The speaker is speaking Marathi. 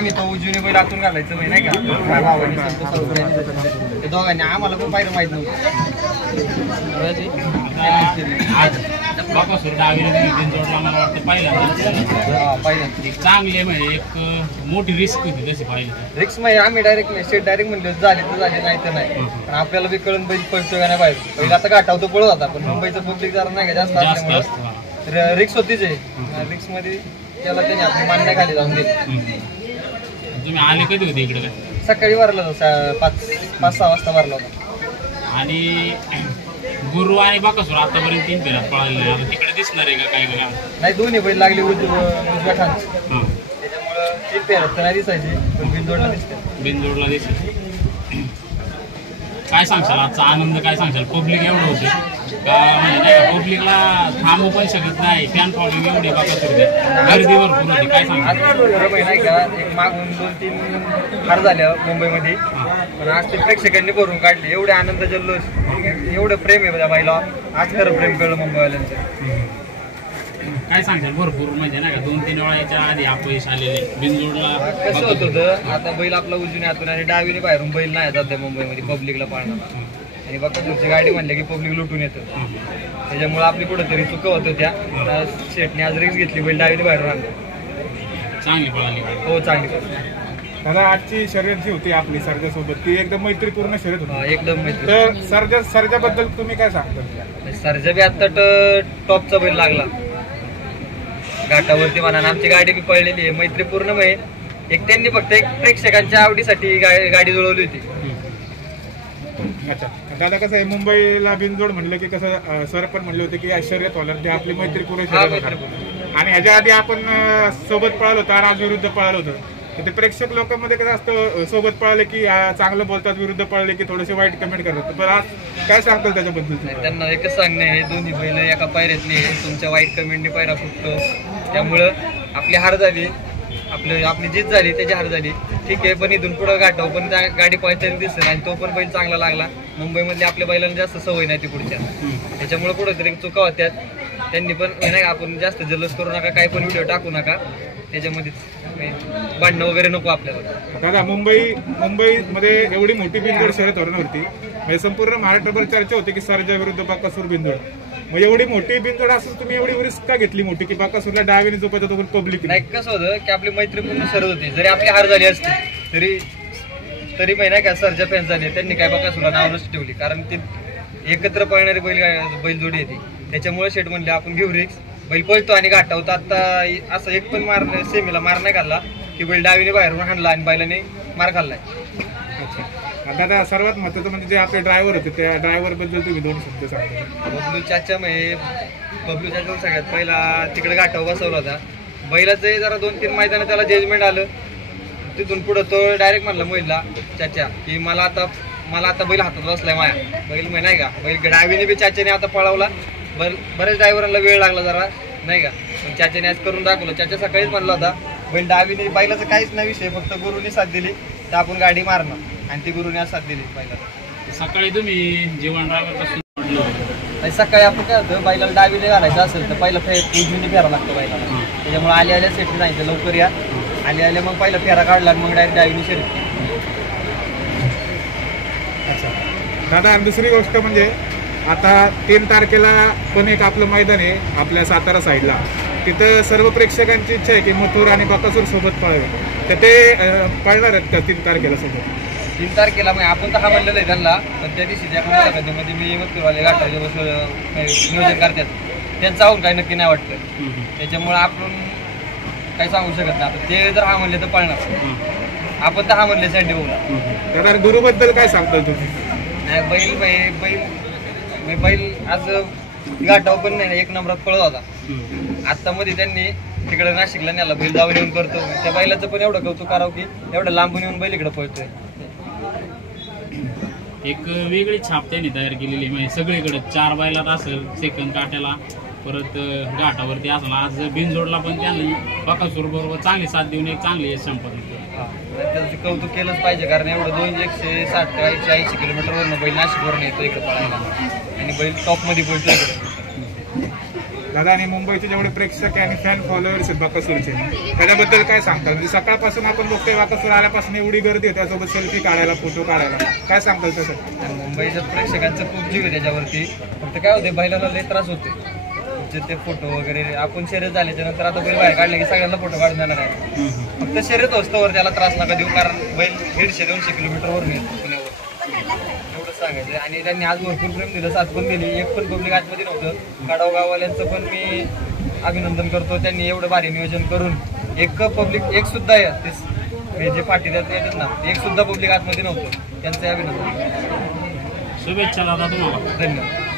आम्ही तो उजवीने बैल आतून घालायचं नाही का, ते दोघांनी आम्हाला पण पाहिलं माहित नव्हतं. मला वाटतं पहिल्यांदा चांगले म्हणजे एक मोठी रिस्क होती तशी पाहिली. रिक्स म्हणजे आम्ही डायरेक्ट डायरेक्ट म्हणलो झाले तर झाले नाही तर नाही, पण आपल्याला बी कळून बैल पळतोय का नाही बाहेर. पहिले आता गाठावतो पळत होता, पण मुंबईचं पब्लिक जरा नाही का जास्त असल्यामुळे रिक्स होतीच आहे. रिक्स मध्ये त्याला त्याने आपली मान्य खाली जाऊन दिली. तुम्ही आले कधी होते इकडे? काय सकाळी भरला होता, 5-6 वाजता भरला होता. आणि गुरु आणि बाकासूर आतापर्यंत 3 फेऱ्यात पळाले, तिकडे दिसणार आहे का काय? बघा नाही, दोन्ही बैल लागली उजव्या ठाणची, त्याच्यामुळं 3 फेऱ्यात तर नाही दिसायची, पण बिनजोडला दिसते. बिनजोडला दिसते. काय सांगशाल आजचा आनंद? काय सांगशाल? पब्लिक एवढं होते का म्हणजे नाही का, पब्लिकला थांबू पण शकत नाही, फॅन फॉलोइंग एवढी बाकासूर गर्दी भरपूर होती. काय सांगशाल? नाही का, एक मागून 2-3 हार झाल्या मुंबईमध्ये, पण आज ते प्रेक्षकांनी भरून काढले. एवढे आनंद जल्लोष, एवढं प्रेम आहे त्या बाईला. आज खरं प्रेम कळलं मुंबईवाल्यांचं. काय सांगशाल? भरपूर म्हणजे नाही का 2-3 वेळा याच्या आधी अपयश आलेले बिनजोडला. कसं होत होतं, आता बैल आपला उजवीने आतून आणि डावीने बाहेरून बैल नाही जात मुंबईमध्ये पब्लिकला पाळणार, आणि बाकासूरची गाडी म्हणले की पब्लिक लुटून येतं. त्याच्यामुळे आपली कुठंतरी चुका होत होत्या. शेटने आज रिक्स घेतली, बैल डावीने बाहेरून आणलं. चांगली पळाली. हो, चांगली. दादा, आजची शर्यत जी होती आपली सर्जासोबत, ती एकदम मैत्रीपूर्ण शर्यत होती. एकदम मैत्री. तर सर्जाबद्दल तुम्ही काय सांगता? सर्जा बी आता टॉपचा बैल लागला घाटावरती म्हणा. आमची गाडी बी पळलेली आहे मैत्रीपूर्ण. म्हणजे एक त्यांनी फक्त एक प्रेक्षकांच्या आवडीसाठी गाडी जुळवली होती. अच्छा दादा, कसं आहे, मुंबईला बिनजोड म्हणलं की कसं सर पण म्हणले होते की शर्यत होणार ते आपली मैत्रीपूर्ण शर्यत. आणि ह्याच्या आधी आपण सोबत पळालो होतो, आज विरुद्ध पळालो होतो. ते प्रेक्षक लोकांमध्ये कसं असतं, सोबत पळाले की चांगलं बोलतात, विरुद्ध पळले की थोडेसे वाईट कमेंट करतात. पण आज काय सांगतात त्याच्याबद्दल? त्यांना एकच सांगणं आहे, दोन्ही बैल एका पायऱ्यातली, तुमच्या वाईट कमेंटने पायरा फुटतो. त्यामुळं आपली हार झाली, आपली जीत झाली, त्याची हार झाली, ठीक आहे. पण इथून पुढं गाठाव, पण त्या गाडी पळताना दिसत आणि तो पण बैल चांगला लागला. मुंबईमधल्या आपल्या बैलांना जास्त सवय नाही ती पुढच्या, त्याच्यामुळे कुठंतरी चुका होत्यात. त्यांनी पण नाही, आपण जास्त जल्लोष करू नका, काही पण व्हिडिओ टाकू नका, त्याच्यामध्ये भांडणं वगैरे नको आपल्याला. दादा, मुंबईमध्ये एवढी मोठी बिनजोड शर्यत होणार होती, म्हणजे संपूर्ण महाराष्ट्रभर चर्चा होती की सर्जा विरुद्ध बाकासूर बिनजोड. मग एवढी मोठी बिनजोड असून तुम्ही एवढी रिस्क का घेतली मोठी की बाकासूरला डावीने झोपायचं तो पब्लिक? नाही, कसं होतं की आपली मैत्रीपूर्ण शर्यत होती. जरी आपली हार झाली असती तरी नाही का, सर्जा फॅन झाले, त्यांनी काय बाकासूरला नाव नसती ठेवली, कारण ती एकत्र पळणारी बैलजोडी येते. त्याच्यामुळे शेट म्हणले आपण घेऊ रिक्स, बैल पळतो आणि गाठावतो. आता असं एक पण सेमीला मार नाही घालला की बैल डावीने बाहेरून हाणला आणि बैलाने मार खाल्लाय. अच्छा दादा, सर्वात महत्वाचं म्हणजे जे आपले ड्रायव्हर होते, त्या ड्रायव्हर बद्दल तुम्ही 2 शब्द सांगा. बबलू चाचा सगळ्यात पहिला तिकडे गाठावर बसवला होता. बैलाचं जरा 2-3 मैदान त्याला जजमेंट आलं. तिथून पुढं तो डायरेक्ट म्हणला मोहितला, चाचा की मला आता बैल हातात बसलाय माया. बैल नाही का, बैल डावीने बी चाच्याने आता पळवला. बऱ्याच ड्रायव्हरांना वेळ लागला जरा नाही का, पण चाच्याने आज करून दाखवलं. चाचा सकाळीच म्हणला होता बैल डावीने, बैलाचं काहीच नाही विषय, फक्त गुरुने साथ दिली तर आपण गाडी मारणं, आणि ती गुरुने आज साथ दिली बैलाला. सकाळी तुम्ही जेवण ड्रायव्हर सकाळी आपण काय होतं, बैलाला डावीने घालायचं असेल तर पहिला उजवीने फेरा लागतो बैलाला. त्याच्यामुळे आल्या सेफ्टी नाही, लवकर या. आले मग पहिला फेरा काढला आणि मग डायरेक्ट डावीने शर्यत. अच्छा दादा, आणि दुसरी गोष्ट म्हणजे आता 3 तारखेला पण एक आपलं मैदान आहे आपल्या सातारा साईडला, तिथं सर्व प्रेक्षकांची इच्छा आहे की मथुर आणि बाकासूर सोबत पळावे. तर ते पळणार आहेत का 3 तारखेला सोबत? 3 तारखेला मग आपण तर हा म्हणलेलं आहे त्यांना, पण त्या दिवशी त्या मुलाखतीमध्ये मी मथुरवाले गाठाचे नियोजन करतात, त्यांचं आहोत काही नक्की नाही वाटतं. त्याच्यामुळे आपण काही सांगू शकत नाही. आता ते जर हा म्हणले तर पळणार, आपण तर हा म्हणले सँडी बोला. गुरुबद्दल काय सांगता तुम्ही? बैल आज गाठाव पण नाही, 1 नंबरात पळत होता. आता मध्ये त्यांनी तिकडे नाशिकला न्याला, बैल जाऊन येऊन करतो. त्या बैलाचं पण एवढं कौतुक करावं की एवढं लांबून येऊन बैल इकडे पळतोय. एक वेगळी छाप त्यांनी तयार केलेली, म्हणजे सगळीकडे 4 बैलात असेल, सेकंद काट्याला, परत घाटावरती असेल. आज बिनजोडला पण त्यांनी बाकासूर बरोबर चांगली साथ देऊन एक चांगली यश संपादन केलं. त्याचं कौतुक केलंच पाहिजे, कारण एवढं 160-180 किलोमीटरवरून बैल नाशिकवरून येतो इकडे पळायला, आणि बैल टॉपमध्ये पळतो इकडे. दादा आणि मुंबईचे जेवढे प्रेक्षक आणि फॅन फॉलोअर्स आहेत बकासूरचे त्याच्याबद्दल काय सांगताल? म्हणजे सकाळपासून आपण बघतोय बकासूर आल्यापासून एवढी गर्दी आहे त्यासोबत सेल्फी काढायला फोटो काढायला, काय सांगताल तसं? मुंबईच्या प्रेक्षकांचं खूप जीव आहे त्याच्यावरती. फक्त काय होते बैलाला लय त्रास होते ते फोटो वगैरे. आपण शर्यत झाल्याच्या नंतर आता बैल बाहेर काढले की सगळ्यांना फोटो काढून देणार आहे. फक्त शर्यत होस्तवर त्याला त्रास नका देऊ, कारण बैल 150-200 किलोमीटरवरून येतो पुण्यावर, एवढं सांगायचं. आणि त्यांनी आज भरपूर प्रेम दिलं, साथ पण दिली. एक पण पब्लिक आतमध्ये नव्हतं. काडाव गाववाल्यांचं पण मी अभिनंदन करतो. त्यांनी एवढं भारी नियोजन करून एक पब्लिक एक सुद्धा जे पाठीदार येतात ना, एक सुद्धा पब्लिक आतमध्ये नव्हतं. त्यांचं अभिनंदन. शुभेच्छा दादा तुम्हाला. धन्यवाद.